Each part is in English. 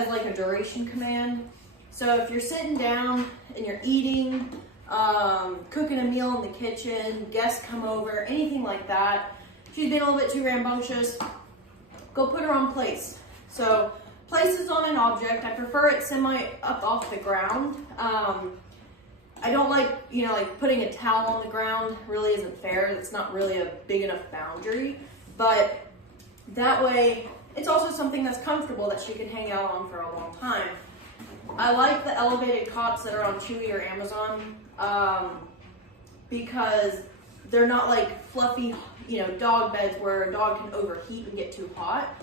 as like a duration command. So if you're sitting down and you're eating, cooking a meal in the kitchen, guests come over, anything like that, she's been a little bit too rambunctious, go put her on place. So place is on an object. I prefer it semi up off the ground. I don't like, you know, like putting a towel on the ground really isn't fair. It's not really a big enough boundary, but that way it's also something that's comfortable that she can hang out on for a long time. I like the elevated cots that are on Chewy or Amazon because they're not like fluffy, you know, dog beds where a dog can overheat and get too hot.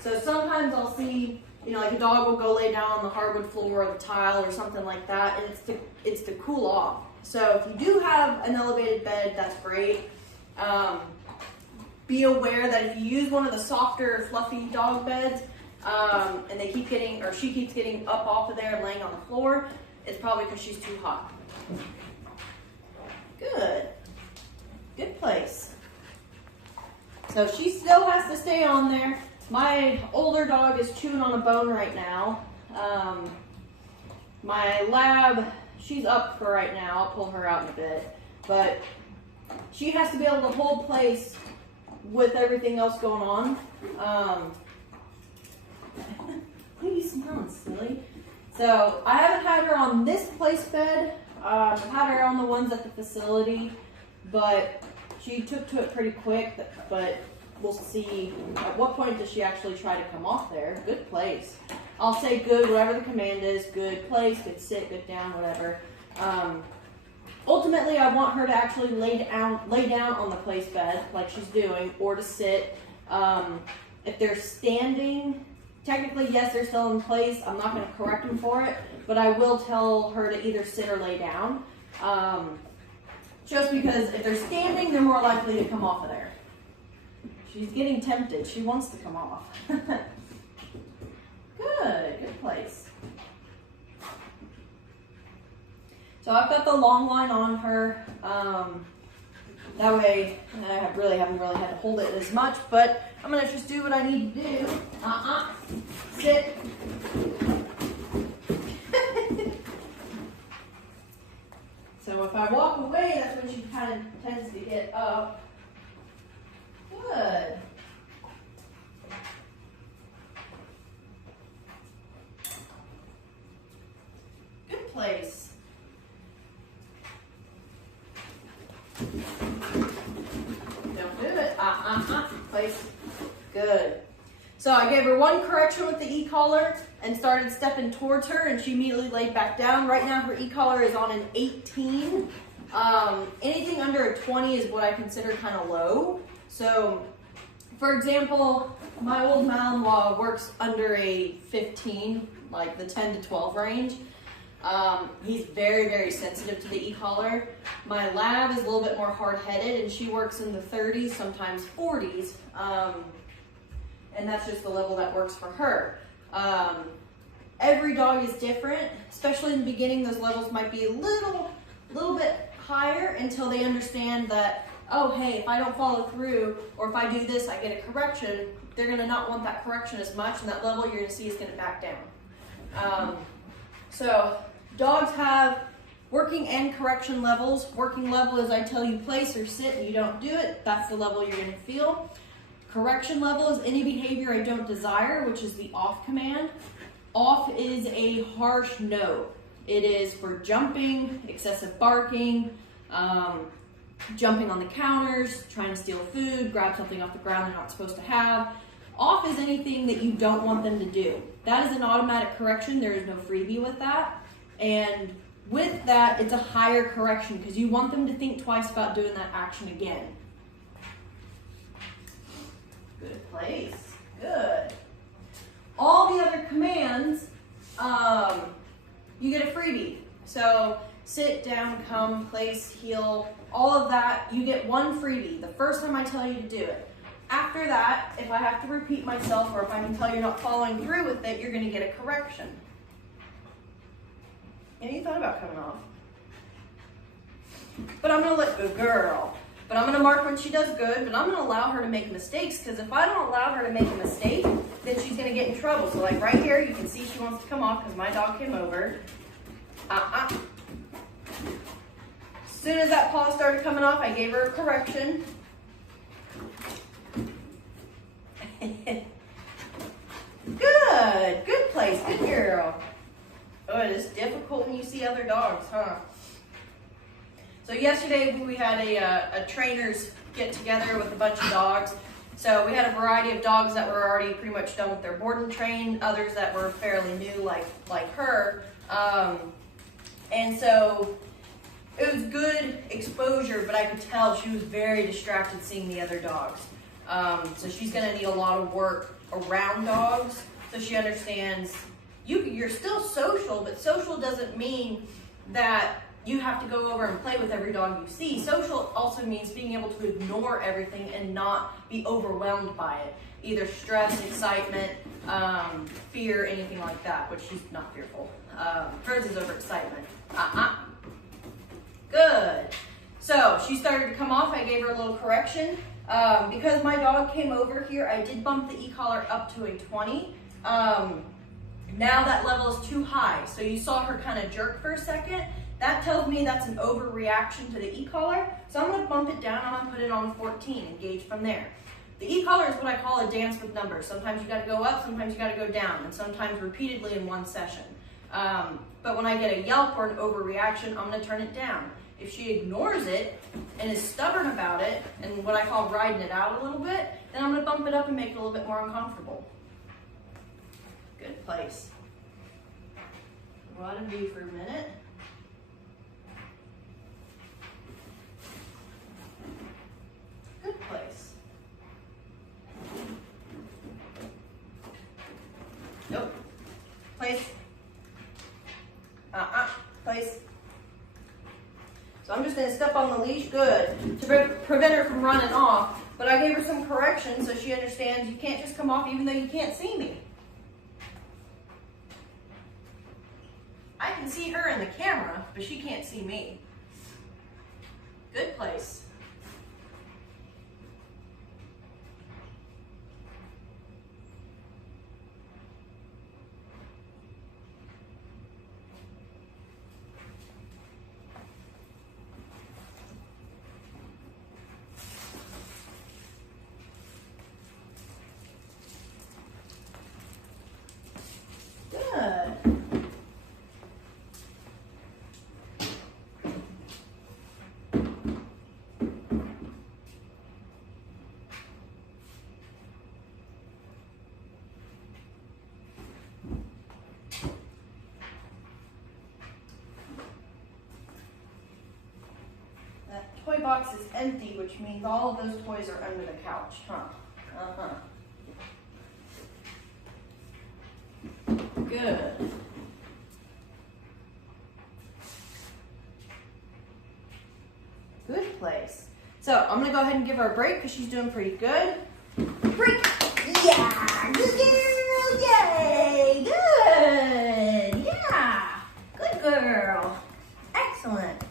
So sometimes I'll see, you know, like a dog will go lay down on the hardwood floor or the tile or something like that, and it's to cool off. So if you do have an elevated bed, that's great. Be aware that if you use one of the softer, fluffy dog beds, and they keep getting, or she keeps getting up off of there and laying on the floor, it's probably because she's too hot. Good. Good place. So she still has to stay on there. My older dog is chewing on a bone right now. My lab, she's up for right now. I'll pull her out in a bit. But she has to be able to hold place with everything else going on. What are you smelling, silly? So I haven't had her on this place bed. I've had her on the ones at the facility, but she took to it pretty quick. But we'll see at what point does she actually try to come off there. Good place. I'll say good, whatever the command is, good place, good sit, good down, whatever. Ultimately, I want her to actually lay down on the place bed like she's doing, or to sit. If they're standing, technically, yes, they're still in place. I'm not going to correct them for it, but I will tell her to either sit or lay down. Just because if they're standing, they're more likely to come off of there. She's getting tempted. She wants to come off. Good place. So I've got the long line on her. That way, I really haven't had to hold it as much, but I'm gonna just do what I need to do. Sit. So if I walk away, that's when she kind of tends to get up. Good. Good place. Don't do it. Place. Good. So I gave her one correction with the e-collar and started stepping towards her, and she immediately laid back down. Right now her e-collar is on an 18. Anything under a 20 is what I consider kind of low. So, for example, my old Malinois works under a 15, like the 10 to 12 range. He's very, very sensitive to the e-collar. My lab is a little bit more hard-headed, and she works in the 30s, sometimes 40s. And that's just the level that works for her. Every dog is different, especially in the beginning. Those levels might be a little bit higher until they understand that, oh, hey, if I don't follow through, or if I do this, I get a correction. They're gonna not want that correction as much, and that level you're gonna see is gonna back down. So dogs have working and correction levels. Working level is I tell you place or sit and you don't do it. That's the level you're gonna feel. Correction level is any behavior I don't desire, which is the off command. Off is a harsh no. It is for jumping, excessive barking, jumping on the counters, trying to steal food, grab something off the ground they're not supposed to have. Off is anything that you don't want them to do. That is an automatic correction. There is no freebie with that. And with that, it's a higher correction because you want them to think twice about doing that action again. Good place. Good. All the other commands, you get a freebie. So sit, down, come, place, heel, all of that, you get one freebie the first time I tell you to do it. After that, if I have to repeat myself or if I can tell you're not following through with it, you're going to get a correction. Any thought about coming off? But I'm going to let good girl. But I'm going to mark when she does good, but I'm going to allow her to make mistakes, because if I don't allow her to make a mistake, then she's gonna get in trouble. So like right here, you can see she wants to come off because my dog came over. As soon as that paw started coming off, I gave her a correction. Good place, good girl. Oh, it is difficult when you see other dogs, huh? So yesterday we had a trainers get together with a bunch of dogs. So we had a variety of dogs that were already pretty much done with their board and train, others that were fairly new like her. And so it was good exposure, but I could tell she was very distracted seeing the other dogs. So she's gonna need a lot of work around dogs so she understands you're still social, but social doesn't mean that you have to go over and play with every dog you see. Social also means being able to ignore everything and not be overwhelmed by it. Either stress, excitement, fear, anything like that, which she's not fearful. Hers is overexcitement. Good. So she started to come off. I gave her a little correction. Because my dog came over here, I did bump the e-collar up to a 20. Now that level is too high. So you saw her kind of jerk for a second. That tells me that's an overreaction to the e-collar. So I'm gonna bump it down, I'm gonna put it on 14 and gauge from there. The e-collar is what I call a dance with numbers. Sometimes you gotta go up, sometimes you gotta go down, and sometimes repeatedly in one session. But when I get a yelp or an overreaction, I'm gonna turn it down. If she ignores it and is stubborn about it, and what I call riding it out a little bit, then I'm gonna bump it up and make it a little bit more uncomfortable. Good place. Let him be for a minute. Good place. Nope. Place. Place. So I'm just going to step on the leash, good, to prevent her from running off. But I gave her some correction so she understands you can't just come off even though you can't see me. I can see her in the camera, but she can't see me. Good place. Toy box is empty, which means all of those toys are under the couch, huh? Good. Good place. So I'm gonna go ahead and give her a break because she's doing pretty good. Break. Yeah, good girl, yay, good. Yeah, good girl. Excellent.